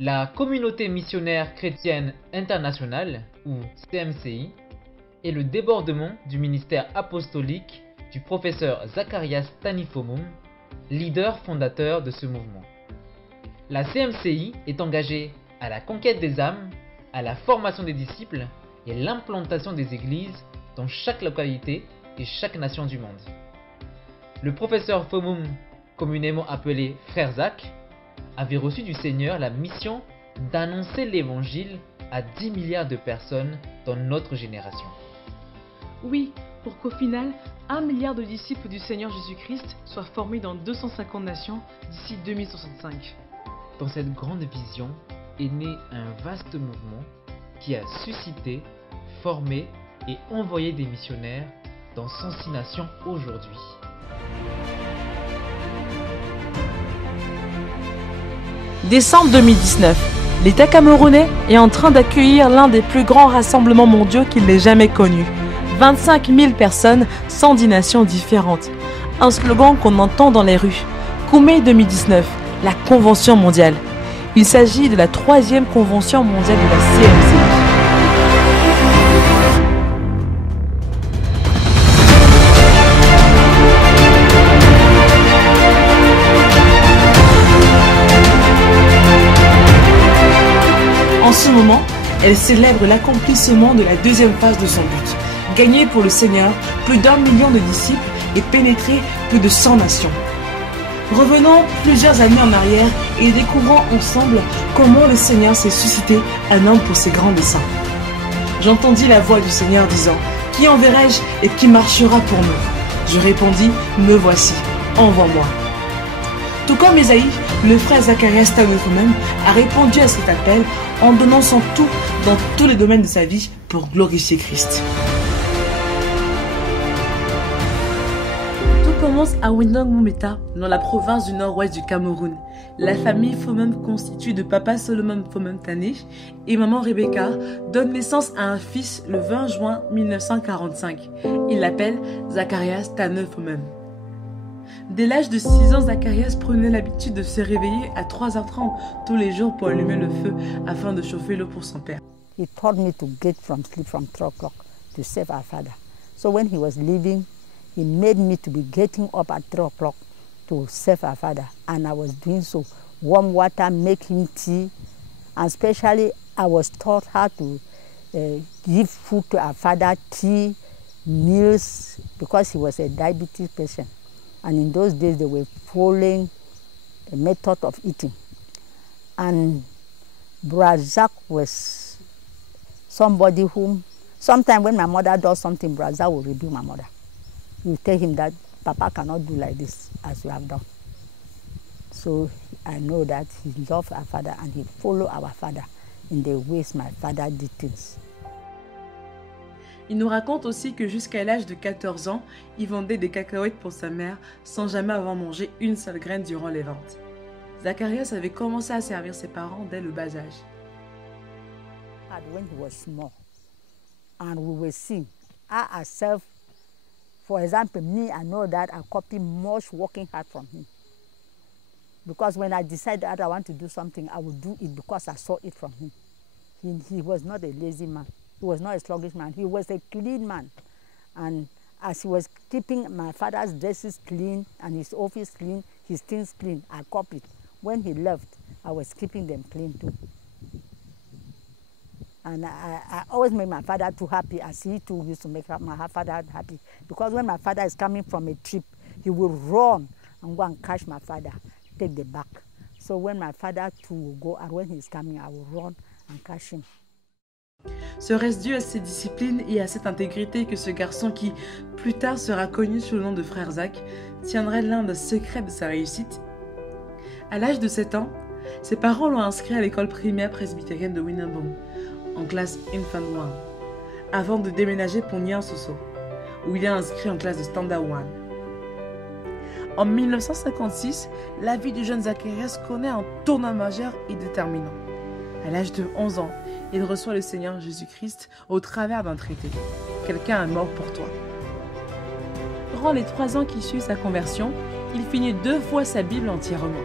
La Communauté missionnaire chrétienne internationale, ou CMCI, est le débordement du ministère apostolique du professeur Zacharias Tanifomum, leader fondateur de ce mouvement. La CMCI est engagée à la conquête des âmes, à la formation des disciples et l'implantation des églises dans chaque localité et chaque nation du monde. Le professeur Fomum, communément appelé Frère Zach, avait reçu du Seigneur la mission d'annoncer l'évangile à 10 milliards de personnes dans notre génération. Oui, pour qu'au final, 1 milliard de disciples du Seigneur Jésus-Christ soient formés dans 250 nations d'ici 2065. Dans cette grande vision est né un vaste mouvement qui a suscité, formé et envoyé des missionnaires dans 106 nations aujourd'hui. Décembre 2019, l'État camerounais est en train d'accueillir l'un des plus grands rassemblements mondiaux qu'il n'ait jamais connu. 25 000 personnes, 110 nations différentes. Un slogan qu'on entend dans les rues. Koumé 2019, la Convention mondiale. Il s'agit de la 3e Convention mondiale de la CMCI. En ce moment, elle célèbre l'accomplissement de la 2e phase de son but. Gagner pour le Seigneur plus d'1 million de disciples et pénétrer plus de 100 nations. Revenons plusieurs années en arrière et découvrons ensemble comment le Seigneur s'est suscité un homme pour ses grands desseins. J'entendis la voix du Seigneur disant « Qui enverrai-je et qui marchera pour nous ?» Je répondis « Me voici, envoie-moi ». Tout comme Ésaïe, le frère Zacharias Tanifomum a répondu à cet appel en donnant son tout dans tous les domaines de sa vie pour glorifier Christ. Tout commence à Windhoek Moumeta, dans la province du nord-ouest du Cameroun. La famille Fomum, constituée de papa Solomon Fomum Tane et maman Rebecca, donne naissance à un fils le 20 juin 1945. Il l'appelle Zacharias Tanifomum. Dès l'âge de 6 ans, Zacharias prenait l'habitude de se réveiller à 3h30 tous les jours pour allumer le feu afin de chauffer l'eau pour son père. He taught me to get from sleep from 3 o'clock to serve our father. So when he was leaving, he made me to be getting up at 3 o'clock to serve our father. And I was doing so. Warm water, making tea. And especially I was taught how to give food to our father, tea, meals, because he was a diabetes patient. And in those days, they were following a method of eating. And Brazak was somebody whom, sometimes when my mother does something, Brazak will rebuke my mother. He will tell him that Papa cannot do like this as you have done. So I know that he loved our father and he followed our father in the ways my father did things. Il nous raconte aussi que jusqu'à l'âge de 14 ans, il vendait des cacahuètes pour sa mère sans jamais avoir mangé une seule graine durant les ventes. Zacharias avait commencé à servir ses parents dès le bas âge. When he was small, and we will sing, I ourselves, for example, me, I know that I copy much working hard from him. Because when I decided that I want to do something, I would do it because I saw it from him. He was not a lazy man. He was not a sluggish man. He was a clean man. And as he was keeping my father's dresses clean and his office clean, his things clean, I copied. When he left, I was keeping them clean too. And I always made my father too happy, as he too used to make my father happy. Because when my father is coming from a trip, he will run and go and catch my father, take the bag. So when my father too will go, and when he's coming, I will run and catch him. Serait-ce dû à ses disciplines et à cette intégrité que ce garçon qui, plus tard, sera connu sous le nom de Frère Zach, tiendrait l'un des secrets de sa réussite? À l'âge de 7 ans, ses parents l'ont inscrit à l'école primaire presbytérienne de Winnenboom, en classe Infant 1, avant de déménager pour Niansoso, où il est inscrit en classe de Standard 1. En 1956, la vie du jeune Zacharias connaît un tournant majeur et déterminant. À l'âge de 11 ans, il reçoit le Seigneur Jésus-Christ au travers d'un traité. Quelqu'un est mort pour toi. Durant les 3 ans qui suivent sa conversion, il finit 2 fois sa Bible entièrement.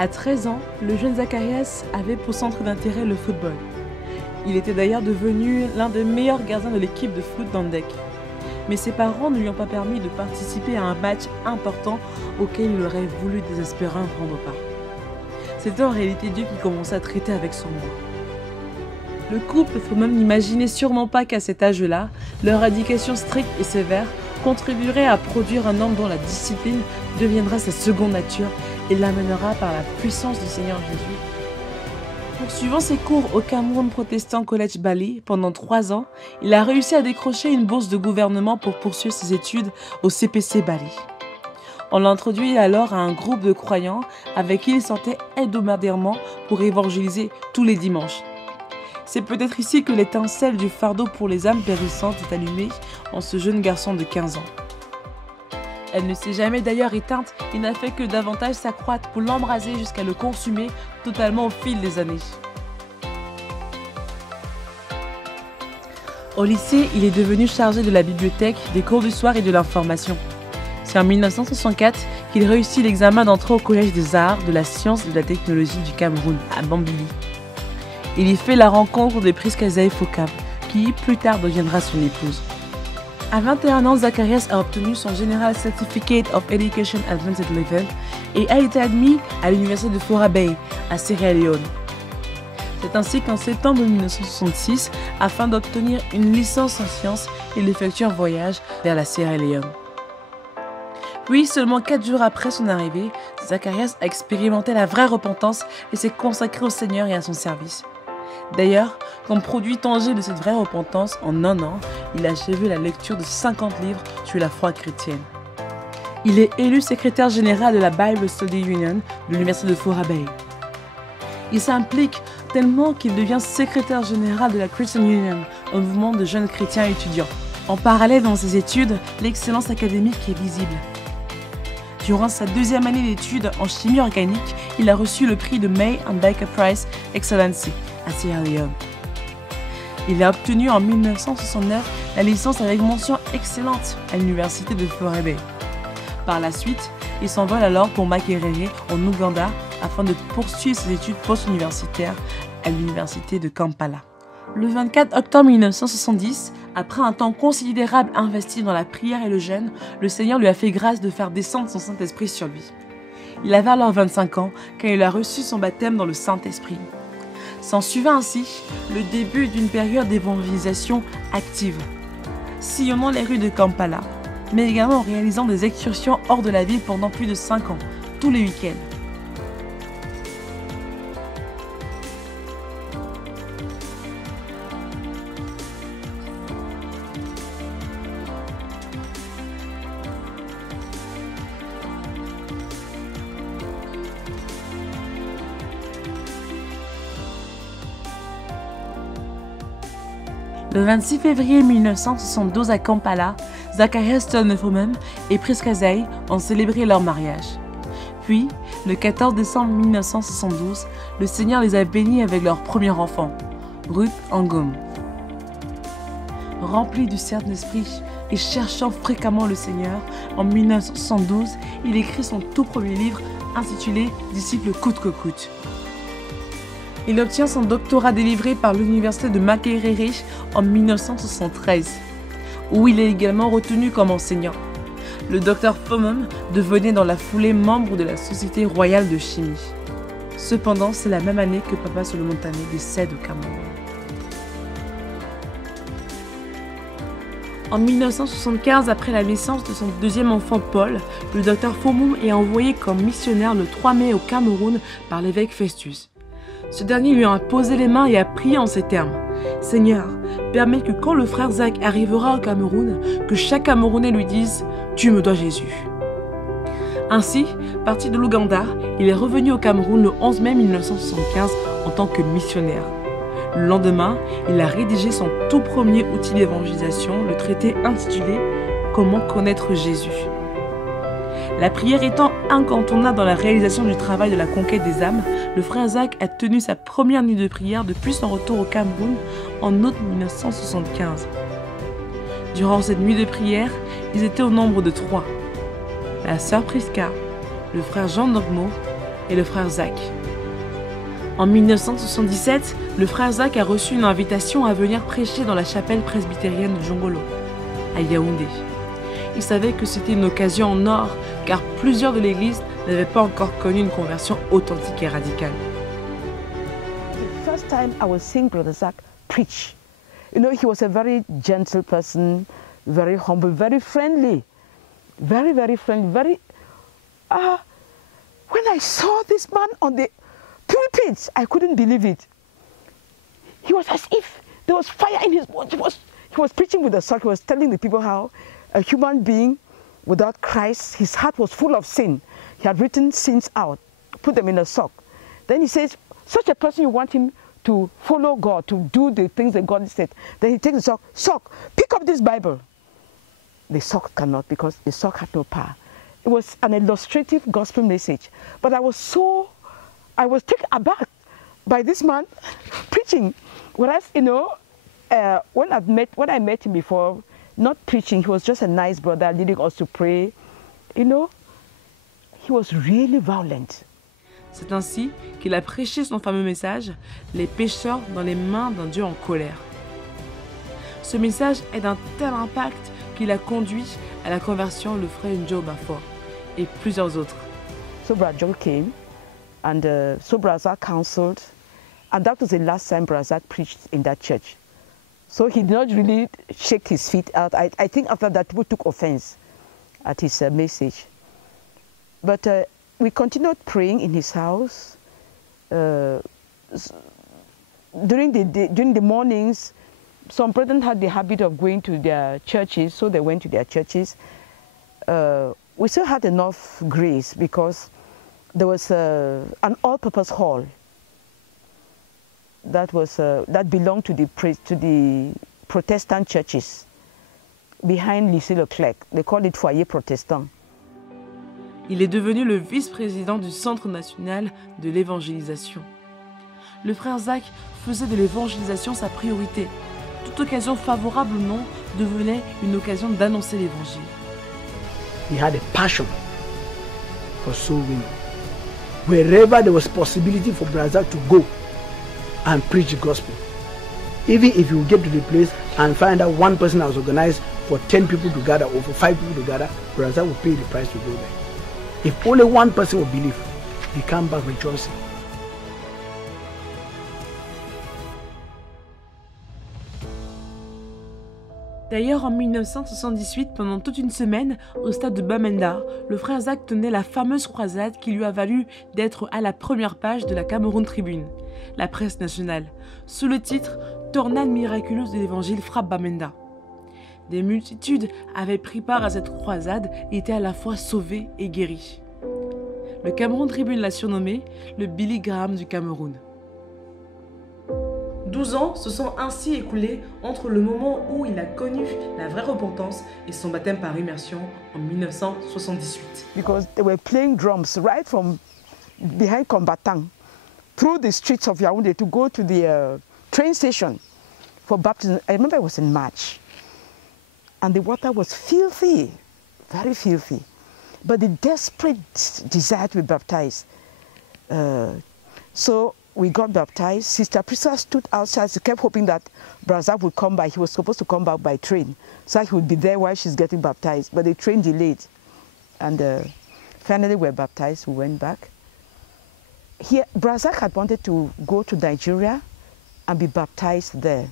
À 13 ans, le jeune Zacharias avait pour centre d'intérêt le football. Il était d'ailleurs devenu l'un des meilleurs gardiens de l'équipe de foot d'Andek. Mais ses parents ne lui ont pas permis de participer à un match important auquel il aurait voulu désespérément prendre part. C'était en réalité Dieu qui commençait à traiter avec son moi. Le couple Fomum n'imaginait sûrement pas qu'à cet âge-là, leur éducation stricte et sévère contribuerait à produire un homme dont la discipline deviendra sa seconde nature et l'amènera par la puissance du Seigneur Jésus. Poursuivant ses cours au Cameroun Protestant College Bali pendant 3 ans, il a réussi à décrocher une bourse de gouvernement pour poursuivre ses études au CPC Bali. On l'introduit alors à un groupe de croyants avec qui il sortait hebdomadairement pour évangéliser tous les dimanches. C'est peut-être ici que l'étincelle du fardeau pour les âmes périssantes est allumée en ce jeune garçon de 15 ans. Elle ne s'est jamais d'ailleurs éteinte et n'a fait que davantage s'accroître pour l'embraser jusqu'à le consumer totalement au fil des années. Au lycée, il est devenu chargé de la bibliothèque, des cours du soir et de l'information. C'est en 1964 qu'il réussit l'examen d'entrée au Collège des Arts, de la Science et de la Technologie du Cameroun, à Bambili. Il y fait la rencontre de Priskazaï Fokab, qui plus tard deviendra son épouse. À 21 ans, Zacharias a obtenu son General Certificate of Education Advanced Level et a été admis à l'université de Fora Bay, à Sierra Leone. C'est ainsi qu'en septembre 1966, afin d'obtenir une licence en sciences, il effectue un voyage vers la Sierra Leone. Puis, seulement 4 jours après son arrivée, Zacharias a expérimenté la vraie repentance et s'est consacré au Seigneur et à son service. D'ailleurs, comme produit tangible de cette vraie repentance, en 1 an, il a achevé la lecture de 50 livres sur la foi chrétienne. Il est élu secrétaire général de la Bible Study Union de l'université de Fora Bay. Il s'implique tellement qu'il devient secrétaire général de la Christian Union, un mouvement de jeunes chrétiens étudiants. En parallèle dans ses études, l'excellence académique est visible. Durant sa 2e année d'études en chimie organique, il a reçu le prix de May and Baker Prize Excellency à Sierra Leone. Il a obtenu en 1969 la licence avec mention excellente à l'université de Fora Bay. Par la suite, il s'envole alors pour Makerere en Ouganda afin de poursuivre ses études post-universitaires à l'université de Kampala. Le 24 octobre 1970, après un temps considérable investi dans la prière et le jeûne, le Seigneur lui a fait grâce de faire descendre son Saint-Esprit sur lui. Il avait alors 25 ans quand il a reçu son baptême dans le Saint-Esprit. S'ensuivait ainsi le début d'une période d'évangélisation active, sillonnant les rues de Kampala, mais également en réalisant des excursions hors de la ville pendant plus de 5 ans, tous les week-ends. Le 26 février 1972 à Kampala, Zacharias Fomum et Priskazaï ont célébré leur mariage. Puis, le 14 décembre 1972, le Seigneur les a bénis avec leur premier enfant, Ruth Angom. Rempli du Saint-Esprit et cherchant fréquemment le Seigneur, en 1972, il écrit son tout premier livre intitulé « Disciple coûte que coûte ». Il obtient son doctorat délivré par l'université de Makerere en 1973, où il est également retenu comme enseignant. Le docteur Fomum devenait dans la foulée membre de la Société royale de chimie. Cependant, c'est la même année que Papa Solomontané décède au Cameroun. En 1975, après la naissance de son 2e enfant Paul, le docteur Fomum est envoyé comme missionnaire le 3 mai au Cameroun par l'évêque Festus. Ce dernier lui a imposé les mains et a prié en ces termes. « Seigneur, permets que quand le frère Zach arrivera au Cameroun, que chaque Camerounais lui dise « Tu me dois Jésus ». Ainsi, parti de l'Ouganda, il est revenu au Cameroun le 11 mai 1975 en tant que missionnaire. Le lendemain, il a rédigé son tout premier outil d'évangélisation, le traité intitulé « Comment connaître Jésus ». La prière étant incontournable dans la réalisation du travail de la conquête des âmes, le frère Zach a tenu sa première nuit de prière depuis son retour au Cameroun en août 1975. Durant cette nuit de prière, ils étaient au nombre de 3. La sœur Priska, le frère Jean Nogmo et le frère Zach. En 1977, le frère Zach a reçu une invitation à venir prêcher dans la chapelle presbytérienne de Jongolo, à Yaoundé. Il savait que c'était une occasion en or, car plusieurs de l'église n'avaient pas encore connu une conversion authentique et radicale. The first time I was seeing Brother Zach preach, you know, he was a very gentle person, very humble, very friendly, very, very friendly, very... when I saw this man on the pulpit, I couldn't believe it. He was as if there was fire in his body. He was preaching with a sock. He was telling the people how a human being without Christ, his heart was full of sin. He had written sins out, put them in a sock. Then he says, such a person, you want him to follow God, to do the things that God said. Then he takes the sock, pick up this Bible. The sock cannot, because the sock had no power. It was an illustrative gospel message. But I was taken aback by this man preaching. Whereas, you know, when I met him before, not preaching, he was just a nice brother leading us to pray. You know, he was really violent. C'est ainsi qu'il a prêché son fameux message, les pécheurs dans les mains d'un Dieu en colère. Ce message est d'un tel impact qu'il a conduit à la conversion le frère Njo Bafor et plusieurs autres. So Brother Joe came, and so Brother Zach counseled, and that was the last time Brother Zach preached in that church. So he did not really shake his feet out. I think after that people took offense at his message. But we continued praying in his house. During the mornings, some brethren had the habit of going to their churches, so they went to their churches. We still had enough grace because there was an all-purpose hall that belonged to the Protestant churches behind Lycée Leclerc. They called it Foyer Protestant. Il est devenu le vice-président du Centre national de l'évangélisation. Le frère Zach faisait de l'évangélisation sa priorité. Toute occasion favorable ou non devenait une occasion d'annoncer l'évangile. He had a passion for soul winning. Wherever there was possibility for Brother Zach to go and preach the gospel, even if you get to the place and find out one person has organized for 10 people to gather or for 5 people to gather, Brother Zach will pay the price to go there. If only one person will believe, he come back rejoicing. D'ailleurs, en 1978, pendant toute une semaine, au stade de Bamenda, le frère Zach tenait la fameuse croisade qui lui a valu d'être à la première page de la Cameroun Tribune, la presse nationale, sous le titre « Tornade miraculeuse de l'évangile frappe Bamenda ». Des multitudes avaient pris part à cette croisade et étaient à la fois sauvées et guéries. Le Cameroun Tribune l'a surnommé le Billy Graham du Cameroun. 12 ans se sont ainsi écoulés entre le moment où il a connu la vraie repentance et son baptême par immersion en 1978. Because they were playing drums right from behind Combatang through the streets of Yaoundé to go to the train station for baptism. I remember it was in March. And the water was filthy, very filthy. But the desperate desire to be baptized. So we got baptized. Sister Priscilla stood outside. She kept hoping that Brother Zach would come by. He was supposed to come back by train. So he would be there while she's getting baptized. But the train delayed. And finally we were baptized. We went back. Brother Zach had wanted to go to Nigeria and be baptized there,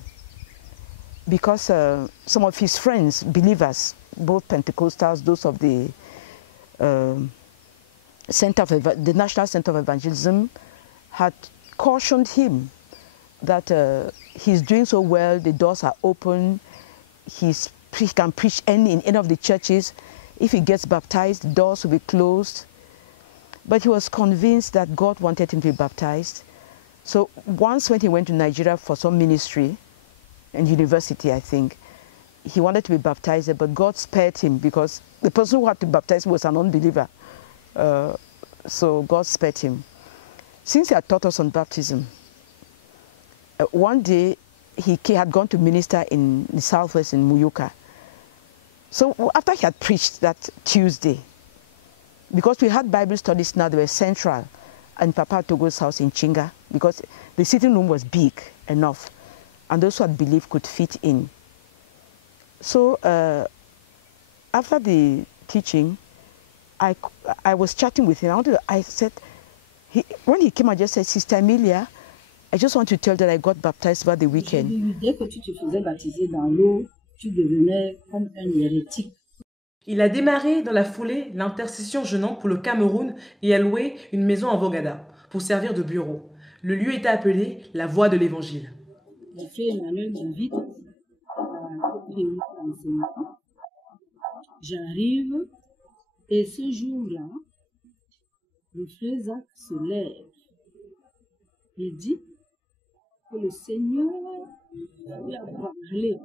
because some of his friends, believers, both Pentecostals, those of the National Center of Evangelism, had cautioned him that he's doing so well, the doors are open, he can preach in any of the churches. If he gets baptized, the doors will be closed. But he was convinced that God wanted him to be baptized. So once when he went to Nigeria for some ministry, in university, I think, he wanted to be baptized, but God spared him because the person who had to baptize him was an unbeliever. So God spared him. Since he had taught us on baptism, one day he had gone to minister in the southwest in Muyuka. So after he had preached that Tuesday, because we had Bible studies now, they were central, in Papa Togo's house in Chinga because the sitting room was big enough and those who had believed could fit in. So after the teaching, I was chatting with him. I said, when he came, I just said, Sister Emilia, I just want to tell that I got baptized by the weekend. Dès que tu te faisais baptiser dans l'eau, tu devenais comme un hérétique. Il a démarré dans la foulée l'intercession jeûnante pour le Cameroun et a loué une maison à Vogada pour servir de bureau. Le lieu était appelé la Voie de l'Évangile. Le frère Emmanuel m'invite à réunir l'enseignement. J'arrive et ce jour-là, le frère Zach se lève. Il dit que le Seigneur lui a parlé.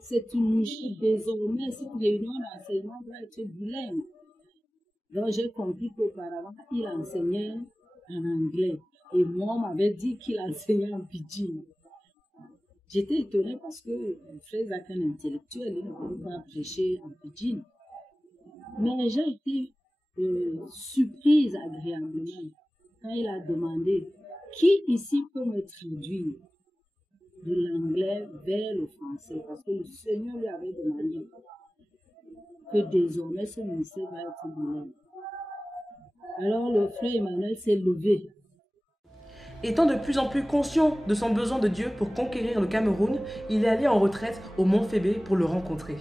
C'est une désormais, cette réunion d'enseignement doit être bilingue. Donc j'ai compris qu'auparavant, il enseignait en anglais. Et moi, on m'avait dit qu'il enseignait en pidgin. J'étais étonnée parce que le frère Zach est un intellectuel, il ne pouvait pas prêcher en pidgin. Mais j'ai été surprise agréablement quand il a demandé qui ici peut me traduire de l'anglais vers le français, parce que le Seigneur lui avait demandé que désormais ce ministère va être bilingue. Alors le frère Emmanuel s'est levé. Étant de plus en plus conscient de son besoin de Dieu pour conquérir le Cameroun, il est allé en retraite au Mont Fébé pour le rencontrer.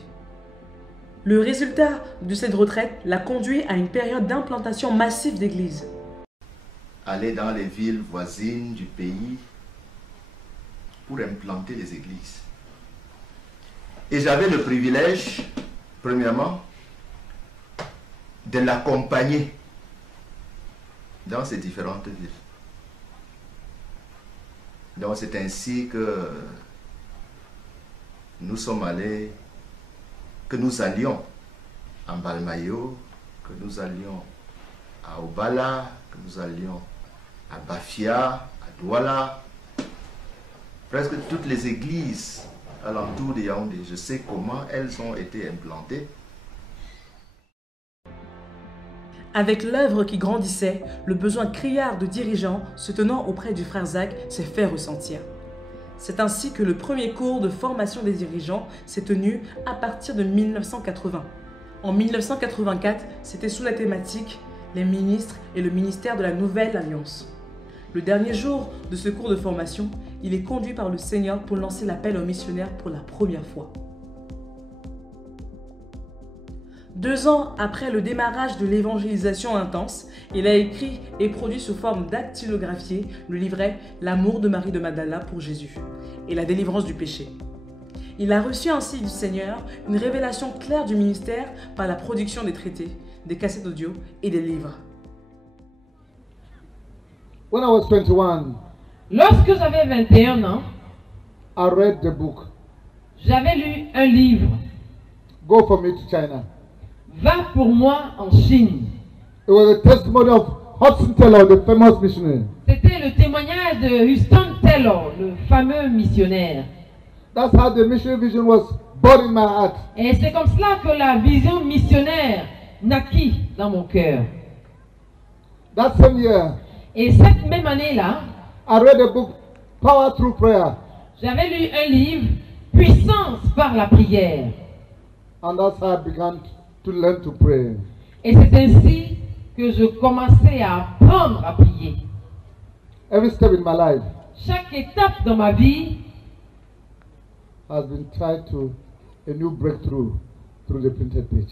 Le résultat de cette retraite l'a conduit à une période d'implantation massive d'églises. Aller dans les villes voisines du pays pour implanter les églises. Et j'avais le privilège, premièrement, de l'accompagner dans ces différentes villes. Donc c'est ainsi que nous sommes allés, que nous allions en Balmayo, que nous allions à Obala, que nous allions à Bafia, à Douala, presque toutes les églises alentour de Yaoundé. Je sais comment elles ont été implantées. Avec l'œuvre qui grandissait, le besoin criard de dirigeants se tenant auprès du frère Zach s'est fait ressentir. C'est ainsi que le premier cours de formation des dirigeants s'est tenu à partir de 1980. En 1984, c'était sous la thématique « Les ministres et le ministère de la Nouvelle Alliance ». Le dernier jour de ce cours de formation, il est conduit par le Seigneur pour lancer l'appel aux missionnaires pour la première fois. 2 ans après le démarrage de l'évangélisation intense, il a écrit et produit sous forme dactylographiée le livret « L'amour de Marie de Magdala pour Jésus » et la délivrance du péché. Il a reçu ainsi du Seigneur une révélation claire du ministère par la production des traités, des cassettes audio et des livres. When I was 21, lorsque j'avais 21 ans, I read the book, j'avais lu un livre, Go For Me to China. Va pour moi en Chine. It was a testimony of Hudson Taylor, the famous missionary. C'était le témoignage de Hudson Taylor, le fameux missionnaire. That's how the missionary vision was born in my heart. Et c'est comme cela que la vision missionnaire naquit dans mon cœur. That same year, Et cette même année-là, I read a book, Power Through Prayer. j'avais lu un livre, Puissance par la prière. And that's how I began to learn to pray. Et c'est ainsi que je commençais à apprendre à prier. Every step in my life Chaque étape dans ma vie has been tied to a new breakthrough through the printed page.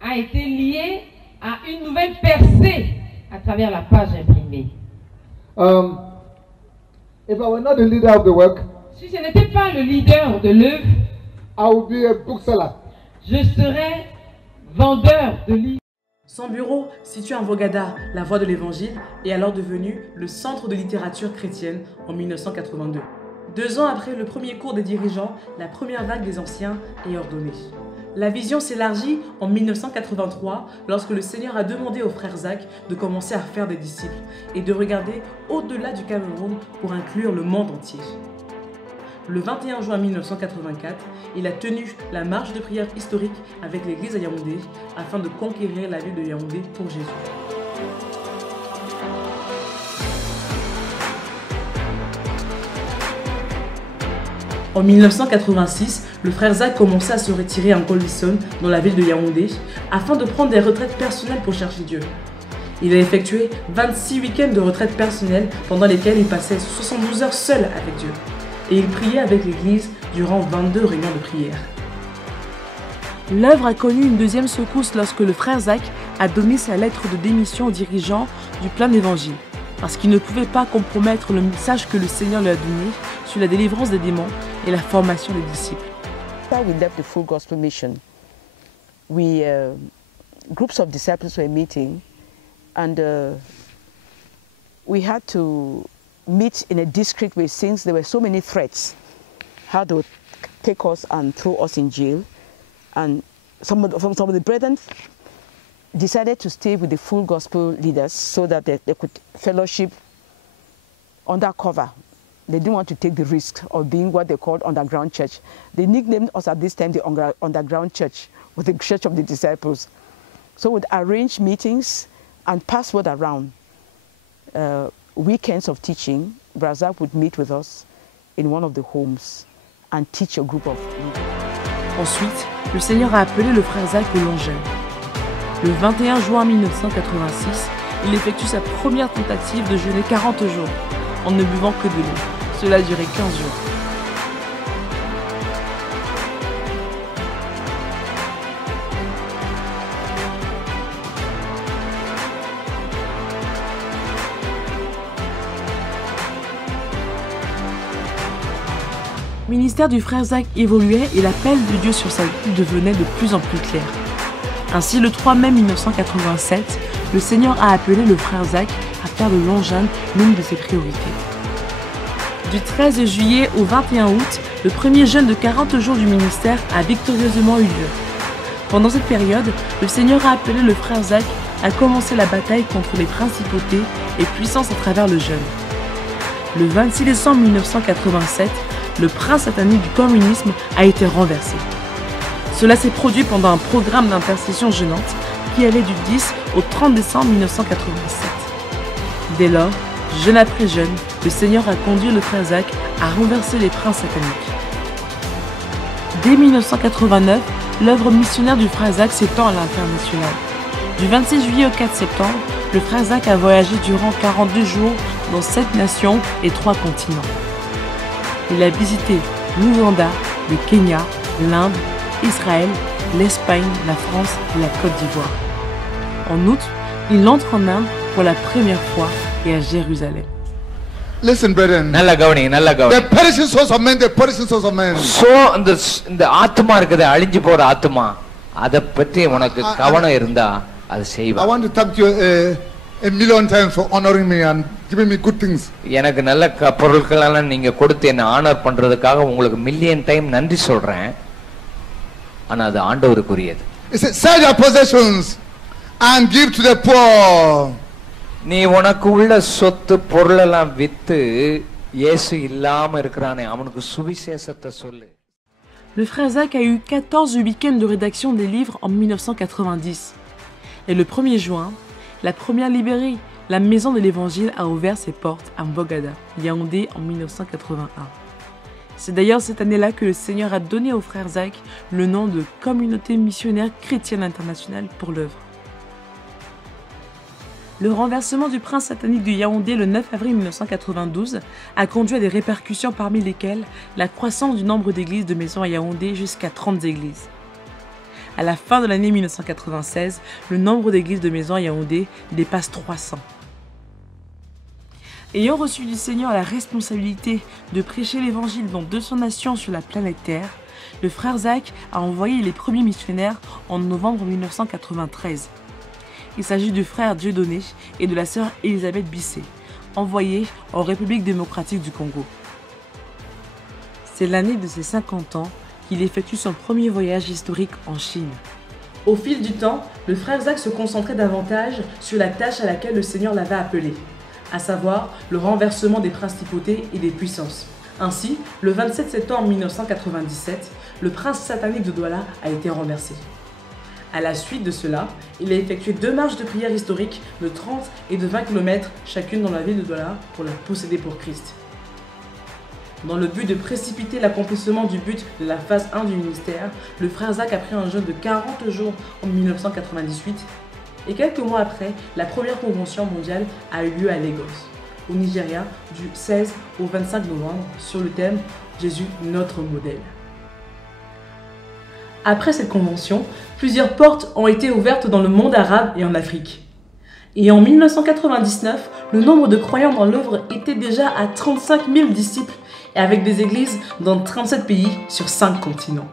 a été liée à une nouvelle percée à travers la page imprimée. If I were not the leader of the work, Si je n'étais pas le leader de l'œuvre, I would be a bookseller. je serais vendeur de livres. Son bureau, situé en Vogada, la Voie de l'Évangile, est alors devenu le Centre de littérature chrétienne en 1982. 2 ans après le premier cours des dirigeants, la première vague des anciens est ordonnée. La vision s'élargit en 1983 lorsque le Seigneur a demandé au frère Zach de commencer à faire des disciples et de regarder au-delà du Cameroun pour inclure le monde entier. Le 21 juin 1984, il a tenu la marche de prière historique avec l'église à Yaoundé afin de conquérir la ville de Yaoundé pour Jésus. En 1986, le frère Zach commençait à se retirer en Golison, dans la ville de Yaoundé, afin de prendre des retraites personnelles pour chercher Dieu. Il a effectué 26 week-ends de retraite personnelle pendant lesquels il passait 72 heures seul avec Dieu. Et il priait avec l'Église durant 22 réunions de prière. L'œuvre a connu une deuxième secousse lorsque le frère Zach a donné sa lettre de démission aux dirigeants du plein d'évangile, parce qu'il ne pouvait pas compromettre le message que le Seigneur lui a donné sur la délivrance des démons et la formation des disciples. After we left the Full Gospel Mission, groups of disciples were meeting, and we had to meet in a discreet way since there were so many threats, how they would take us and throw us in jail. And some of the brethren decided to stay with the Full Gospel leaders so that they could fellowship undercover. They didn't want to take the risk of being what they called underground church. They nicknamed us at this time the underground church, or the church of the disciples. So we'd arrange meetings and pass word around. Weekends of teaching, Brazak would meet with us in one of the homes and teach a group of people. Ensuite, le Seigneur a appelé le frère Zach au Longin. Le 21 juin 1986, il effectue sa première tentative de jeûner 40 jours, en ne buvant que de l'eau. Cela a duré 15 jours. Le ministère du frère Zach évoluait et l'appel de Dieu sur sa vie devenait de plus en plus clair. Ainsi, le 3 mai 1987, le Seigneur a appelé le frère Zach à faire de Longin l'une de ses priorités. Du 13 juillet au 21 août, le premier jeûne de 40 jours du ministère a victorieusement eu lieu. Pendant cette période, le Seigneur a appelé le frère Zach à commencer la bataille contre les principautés et puissances à travers le jeûne. Le 26 décembre 1987, le prince satanique du communisme a été renversé. Cela s'est produit pendant un programme d'intercession jeûnante qui allait du 10 au 30 décembre 1987. Dès lors, jeûne après jeûne, le Seigneur a conduit le frère Zach à renverser les princes sataniques. Dès 1989, l'œuvre missionnaire du frère Zach s'étend à l'international. Du 26 juillet au 4 septembre, le frère Zach a voyagé durant 42 jours dans 7 nations et 3 continents. Il a visité l'Ouganda, le Kenya, l'Inde, Israël, l'Espagne, la France et la Côte d'Ivoire. En août, il entre en Inde pour la première fois et à Jérusalem. Listen, brethren. The perishing souls of men, the perishing souls of men. So இந்த ஆத்மா இருக்குது அழிஞ்சு போற ஆத்மா அத பத்தி உனக்கு கவனம் இருந்தா அது செய்வா. I want to thank you a million times for honoring me and giving me good things. எனக்கு நல்ல பொருட்கள் எல்லாம் நீங்க கொடுத்து என்ன ஆனர் பண்றதுக்காக உங்களுக்கு மில்லியன் டைம் நன்றி சொல்றேன். ஆனா அது ஆண்டவருக்குரியது. It says, sell your possessions and give to the poor. நீ உனக்கு உள்ள சொத்து பொருளெல்லாம் வித்து இயேசு இல்லாம இருக்கிறானே அவனுக்கு சுவிசேஷத்தை சொல்லு. Le frère Zach a eu 14 week-ends de rédaction des livres en 1990. Et le 1er juin, la première librairie, la Maison de l'Évangile, a ouvert ses portes à Mbogada, Yaoundé, en 1981. C'est d'ailleurs cette année-là que le Seigneur a donné au frère Zach le nom de Communauté missionnaire chrétienne internationale pour l'œuvre. Le renversement du prince satanique de Yaoundé le 9 avril 1992 a conduit à des répercussions parmi lesquelles la croissance du nombre d'églises de maison à Yaoundé jusqu'à 30 églises. À la fin de l'année 1996, le nombre d'églises de maison à Yaoundé dépasse 300. Ayant reçu du Seigneur la responsabilité de prêcher l'évangile dans 200 nations sur la planète Terre, le frère Zach a envoyé les premiers missionnaires en novembre 1993. Il s'agit du frère Dieudonné et de la sœur Elisabeth Bissé, envoyés en République démocratique du Congo. C'est l'année de ses 50 ans qu'il effectue son premier voyage historique en Chine. Au fil du temps, le frère Zach se concentrait davantage sur la tâche à laquelle le Seigneur l'avait appelé, à savoir le renversement des principautés et des puissances. Ainsi, le 27 septembre 1997, le prince satanique de Douala a été renversé. À la suite de cela, il a effectué 2 marches de prière historiques de 30 et de 20 km chacune dans la ville de Douala pour la posséder pour Christ. Dans le but de précipiter l'accomplissement du but de la phase 1 du ministère, le frère Zach a pris un jeûne de 40 jours en 1998 et quelques mois après, la première convention mondiale a eu lieu à Lagos, au Nigeria, du 16 au 25 novembre sur le thème « Jésus, notre modèle ». Après cette convention, plusieurs portes ont été ouvertes dans le monde arabe et en Afrique. Et en 1999, le nombre de croyants dans l'œuvre était déjà à 35 000 disciples et avec des églises dans 37 pays sur 5 continents.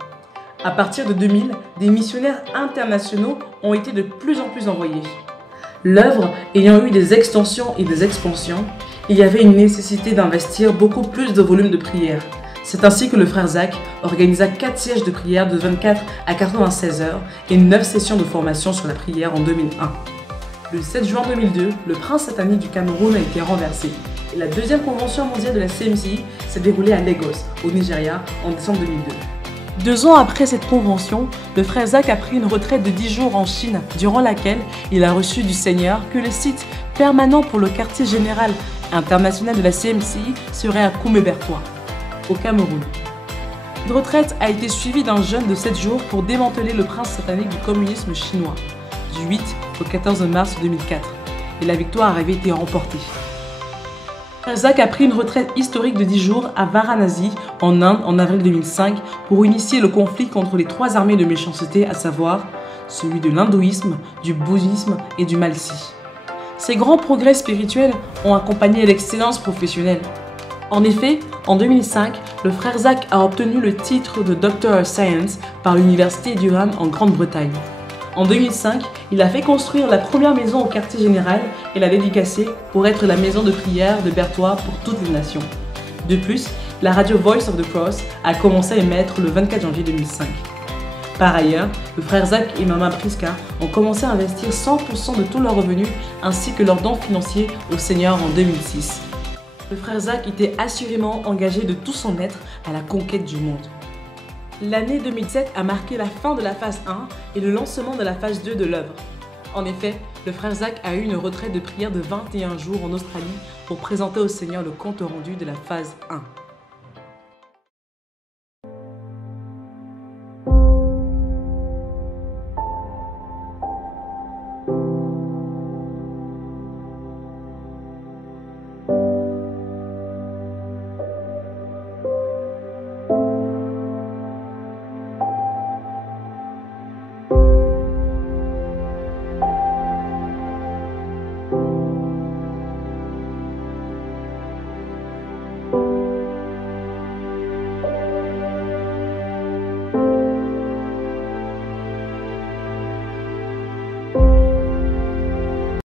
À partir de 2000, des missionnaires internationaux ont été de plus en plus envoyés. L'œuvre ayant eu des extensions et des expansions, il y avait une nécessité d'investir beaucoup plus de volume de prière. C'est ainsi que le frère Zach organisa 4 sièges de prière de 24 à 96 heures et 9 sessions de formation sur la prière en 2001. Le 7 juin 2002, le prince satanique du Cameroun a été renversé et la deuxième convention mondiale de la CMCI s'est déroulée à Lagos, au Nigeria, en décembre 2002. 2 ans après cette convention, le frère Zach a pris une retraite de 10 jours en Chine, durant laquelle il a reçu du Seigneur que le site permanent pour le quartier général international de la CMCI serait à Koumé-Bertois, au Cameroun. Cette retraite a été suivie d'un jeûne de 7 jours pour démanteler le prince satanique du communisme chinois, du 8 au 14 mars 2004, et la victoire avait été remportée. Frère Zach a pris une retraite historique de 10 jours à Varanasi, en Inde, en avril 2005, pour initier le conflit contre les 3 armées de méchanceté, à savoir celui de l'hindouisme, du bouddhisme et du Malsi. Ces grands progrès spirituels ont accompagné l'excellence professionnelle. En effet, en 2005, le frère Zach a obtenu le titre de Doctor of Science par l'Université Durham en Grande-Bretagne. En 2005, il a fait construire la première maison au quartier général et l'a dédicacée pour être la maison de prière de Bertois pour toutes les nations. De plus, la radio Voice of the Cross a commencé à émettre le 24 janvier 2005. Par ailleurs, le frère Zach et Maman Priska ont commencé à investir 100% de tous leurs revenus ainsi que leurs dons financiers au Seigneur en 2006. Le frère Zach était assurément engagé de tout son être à la conquête du monde. L'année 2007 a marqué la fin de la phase 1 et le lancement de la phase 2 de l'œuvre. En effet, le frère Zach a eu une retraite de prière de 21 jours en Australie pour présenter au Seigneur le compte rendu de la phase 1.